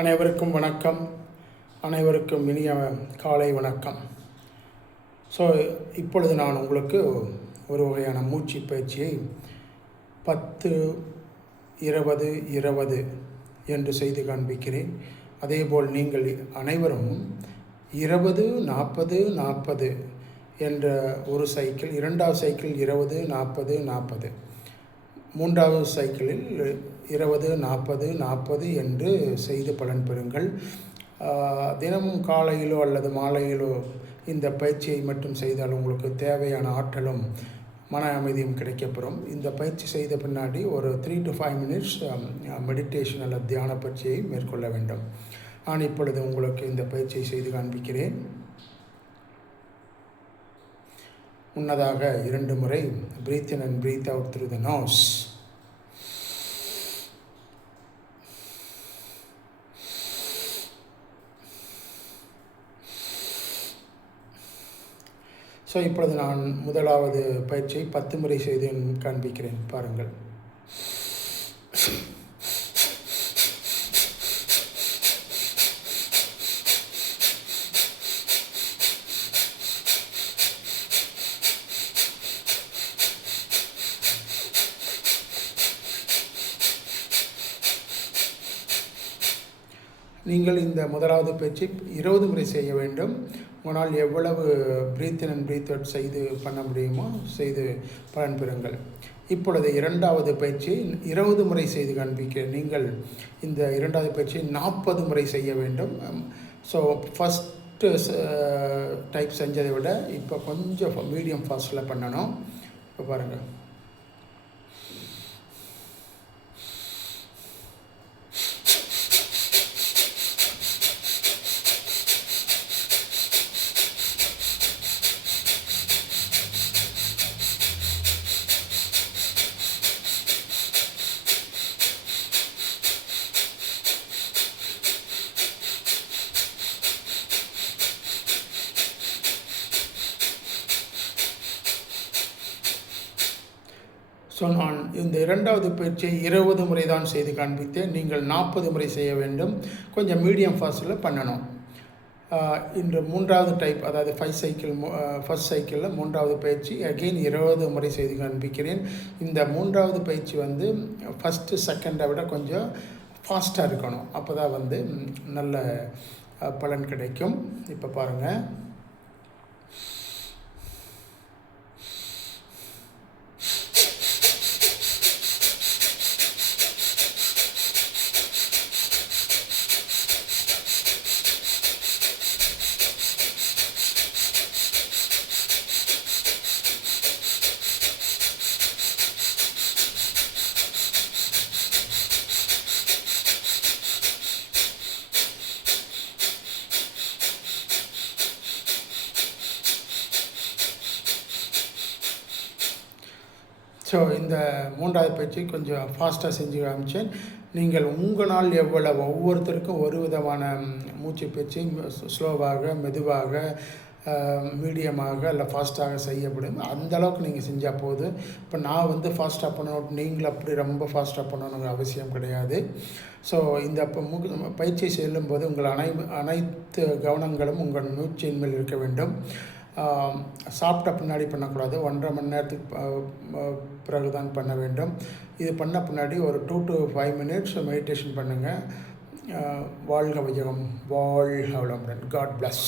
அனைவருக்கும் வணக்கம். அனைவருக்கும் இனிய காலை வணக்கம். ஸோ இப்பொழுது நான் உங்களுக்கு ஒரு வகையான மூச்சு பயிற்சியை 10-20-20 என்று செய்து காண்பிக்கிறேன். அதேபோல் நீங்கள் அனைவரும் 20-40-40 என்ற ஒரு சைக்கிள், இரண்டாவது சைக்கிள் 20-40-40, மூன்றாவது சைக்கிளில் 20-40-40 என்று செய்து பலன் பெறுங்கள். தினமும் காலையிலோ அல்லது மாலையிலோ இந்த பயிற்சியை மட்டும் செய்தால் உங்களுக்கு தேவையான ஆற்றலும் மன அமைதியும் கிடைக்கப்பெறும். இந்த பயிற்சி செய்த பின்னாடி ஒரு 3 to 5 minutes மெடிடேஷன் அல்லது தியான பயிற்சியை மேற்கொள்ள வேண்டும். நான் இப்பொழுது உங்களுக்கு இந்த பயிற்சியை செய்து காண்பிக்கிறேன். முன்னதாக 2 முறை breathe in and breathe out through the nose. So இப்பொழுது நான் முதலாவது பயிற்சியை 10 முறை செய்து காண்பிக்கிறேன். பாருங்கள். நீங்கள் இந்த முதலாவது பயிற்சி 20 முறை செய்ய வேண்டும். உங்களால் எவ்வளவு breath in and breath out செய்து பண்ண முடியுமோ செய்து பலன் பெறுங்கள். இப்பொழுது இரண்டாவது பயிற்சியை 20 முறை செய்து காண்பிக்கிறேன். நீங்கள் இந்த இரண்டாவது பயிற்சியை 40 முறை செய்ய வேண்டும். ஸோ ஃபஸ்ட்டு டைப் செஞ்சதை விட இப்போ கொஞ்சம் மீடியம் ஃபாஸ்ட்டில் பண்ணணும். இப்போ பாருங்கள். ஸோ நான் இந்த இரண்டாவது பயிற்சியை 20 முறை தான் செய்து காண்பித்தேன். நீங்கள் 40 முறை செய்ய வேண்டும். கொஞ்சம் மீடியம் ஃபாஸ்ட்டில் பண்ணணும். இன்று மூன்றாவது டைப், அதாவது ஃபஸ்ட் சைக்கிளில் மூன்றாவது பயிற்சி அகெயின் 20 முறை செய்து காண்பிக்கிறேன். இந்த மூன்றாவது பயிற்சி ஃபஸ்ட்டு செகண்டை விட கொஞ்சம் ஃபாஸ்ட்டாக இருக்கணும். அப்போ தான் நல்ல பலன் கிடைக்கும். இப்போ பாருங்கள். ஸோ இந்த மூன்றாவது பயிற்சி கொஞ்சம் ஃபாஸ்ட்டாக செஞ்சு காமிச்சேன். நீங்கள் உங்களால் எவ்வளவு, ஒவ்வொருத்தருக்கும் ஒரு விதமான மூச்சு பயிற்சி ஸ்லோவாக, மெதுவாக, மீடியமாக இல்லை ஃபாஸ்ட்டாக செய்யப்படும். அந்தளவுக்கு நீங்கள் செஞ்சால் போதும். இப்போ நான் ஃபாஸ்ட்டாக பண்ணணும், நீங்களும் அப்படி ரொம்ப ஃபாஸ்ட்டாக பண்ணணுங்கிற அவசியம் கிடையாது. ஸோ இந்த பயிற்சி செல்லும்போது உங்கள் அனைத்து கவனங்களும் உங்கள் மூச்சின் மேல் இருக்க வேண்டும். சாப்பிட்ட பின்னாடி பண்ணக்கூடாது. 1.5 மணி நேரத்துக்கு பிறகு தான் பண்ண வேண்டும். இது பண்ண பின்னாடி ஒரு 2 to 5 minutes மெடிடேஷன் பண்ணுங்கள். வாழ்க வையகம், வாழ்க வளமுடன். God plus.